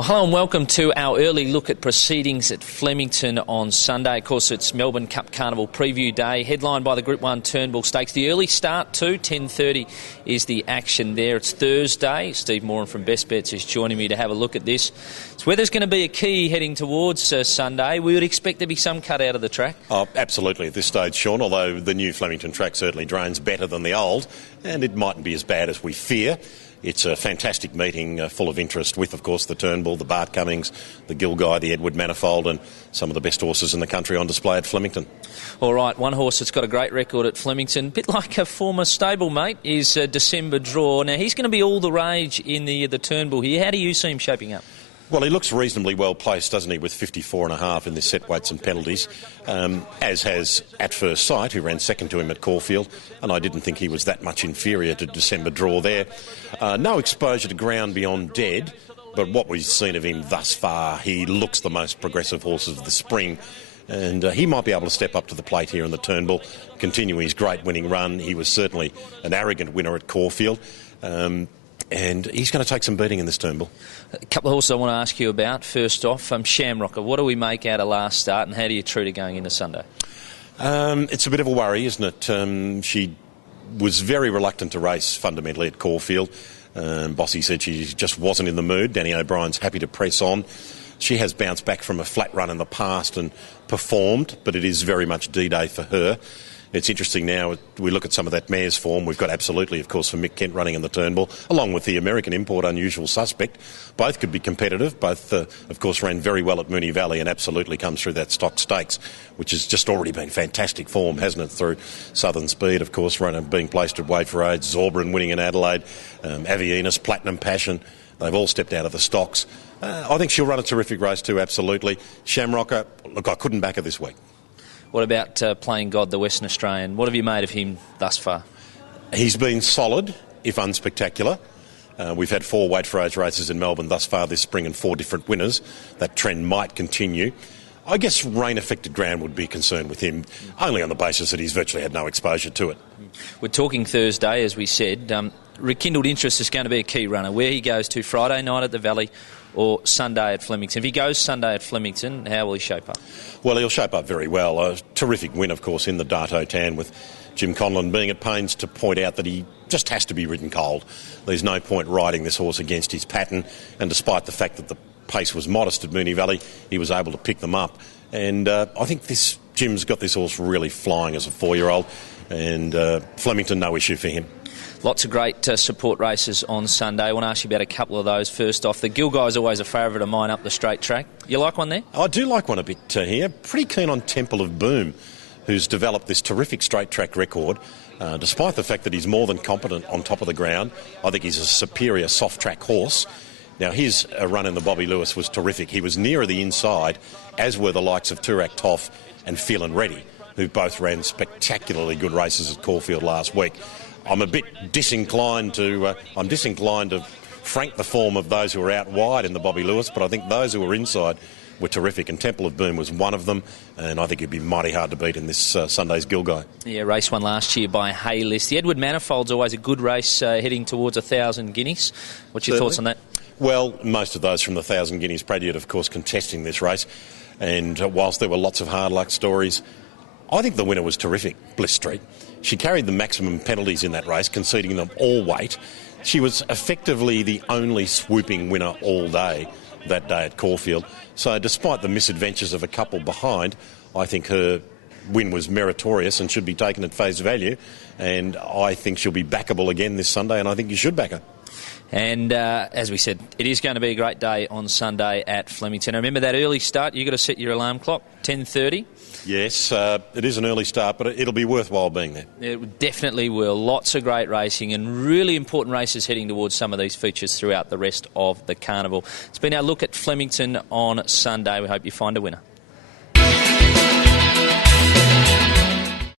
Well, hello and welcome to our early look at proceedings at Flemington on Sunday. Of course, it's Melbourne Cup Carnival Preview Day, headlined by the Group 1 Turnbull Stakes. The early start too, 10:30 is the action there. It's Thursday. Steve Moran from Best Bets is joining me to have a look at this. So weather's going to be a key heading towards Sunday. We would expect there to be some cut out of the track. Oh, absolutely at this stage, Sean, although the new Flemington track certainly drains better than the old, and it mightn't be as bad as we fear. It's a fantastic meeting full of interest with, of course, the Turnbull, the Bart Cummings, the Gilguy, the Edward Manifold and some of the best horses in the country on display at Flemington. All right, one horse that's got a great record at Flemington, a bit like a former stablemate, is December Draw. Now, he's going to be all the rage in the Turnbull here. How do you see him shaping up? Well, he looks reasonably well placed, doesn't he, with 54.5 in this set weights and penalties, as has At First Sight, who ran second to him at Caulfield, and I didn't think he was that much inferior to December Draw there. No exposure to ground beyond dead, but what we've seen of him thus far, he looks the most progressive horse of the spring, and he might be able to step up to the plate here in the Turnbull, continue his great winning run. He was certainly an arrogant winner at Caulfield. And he's going to take some beating in this Turnbull. A couple of horses I want to ask you about. First off, Shamrocker. What do we make out of last start, and how do you treat her going into Sunday? It's a bit of a worry, isn't it? She was very reluctant to race fundamentally at Caulfield. Bossy said she just wasn't in the mood. Danny O'Brien's happy to press on. She has bounced back from a flat run in the past and performed, but it is very much D-Day for her. It's interesting now, we look at some of that mare's form. We've got Absolutely, of course, for Mick Kent running in the Turnbull, along with the American import Unusual Suspect. Both could be competitive. Both, of course, ran very well at Moonee Valley and Absolutely comes through that stock stakes, which has just already been fantastic form, hasn't it, through Southern Speed, of course, being placed at Wait for Age, Zorbran winning in Adelaide, Avienas, Platinum Passion. They've all stepped out of the stocks. I think she'll run a terrific race too, absolutely. Shamrocker, look, I couldn't back her this week. What about Playing God, the Western Australian? What have you made of him thus far? He's been solid, if unspectacular. We've had 4 Wait for Age races in Melbourne thus far this spring and 4 different winners. That trend might continue. I guess rain-affected ground would be concerned with him, only on the basis that he's virtually had no exposure to it. We're talking Thursday, as we said. Rekindled interest is going to be a key runner. Where he goes to Friday night at the Valley or Sunday at Flemington. If he goes Sunday at Flemington, how will he shape up? Well, he'll shape up very well. A terrific win, of course, in the Darto Tan, with Jim Conlon being at pains to point out that he just has to be ridden cold. There's no point riding this horse against his pattern, and despite the fact that the pace was modest at Moonee Valley, he was able to pick them up. And I think Jim's got this horse really flying as a 4-year-old, and Flemington, no issue for him. Lots of great support races on Sunday. I want to ask you about a couple of those. First off, the Gilguy is always a favourite of mine up the straight track. You like one there? I do like one a bit here. Pretty keen on Temple of Boom, who's developed this terrific straight track record. Despite the fact that he's more than competent on top of the ground, I think he's a superior soft track horse. Now, his run in the Bobby Lewis was terrific. He was nearer the inside, as were the likes of Turak Toff and Feelin' Ready, who both ran spectacularly good races at Caulfield last week. I'm a bit disinclined to frank the form of those who were out wide in the Bobby Lewis, but I think those who were inside were terrific, and Temple of Boom was one of them, and I think it'd be mighty hard to beat in this Sunday's Gilguy. Yeah, race won last year by Haylist. The Edward Manifold's always a good race heading towards 1,000 guineas. What's your thoughts on that? Well, most of those from the 1,000 guineas Pradeep, of course, contesting this race, and whilst there were lots of hard luck stories, I think the winner was terrific, Bliss Street. She carried the maximum penalties in that race, conceding them all weight. She was effectively the only swooping winner all day that day at Caulfield. So despite the misadventures of a couple behind, I think her win was meritorious and should be taken at face value. And I think she'll be backable again this Sunday, and I think you should back her. And as we said, it is going to be a great day on Sunday at Flemington. Remember that early start, you've got to set your alarm clock, 10:30. Yes, it is an early start, but it'll be worthwhile being there. It definitely will. Lots of great racing and really important races heading towards some of these features throughout the rest of the carnival. It's been our look at Flemington on Sunday. We hope you find a winner.